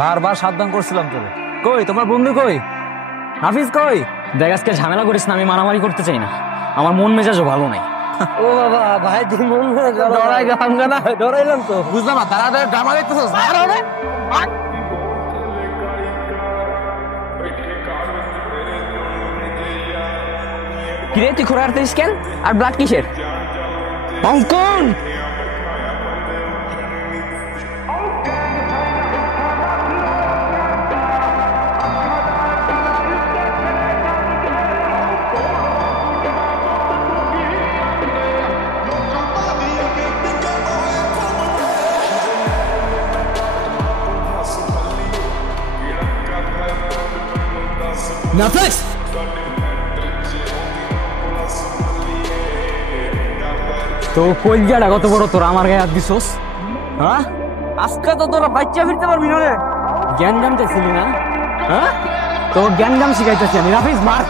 বারবার সাবধান করছিলাম তোরে। কই তোমার বন্ধু কই? হাফিজ কই? দেখ আজকে ঝামেলা করিস না, আমি মারামারি করতে চাই না, আমার মন মেজাজও ভালো নাই। ও বাবা ভাই তুই মন ডরাই গেলাম না, ডরাইলাম তো। বুঝলাম না তারা ড্রামা দেখতেছিস। কিরে তুই খোরা হারতেছিস কেন? আর ব্লাড কিসের? অঙ্কন নাফিস তো কলজাটা কত বড় তোর আমার গায়ে হাত দিছোস? হ্যাঁ, আজকে তো তোরা বাচ্চা ফিরতে পারবি না রে। জ্ঞান জানতেছিলি না? হ্যাঁ, তোর জ্ঞান জাম শিখাইতেছি আমি। রাফিজ মার।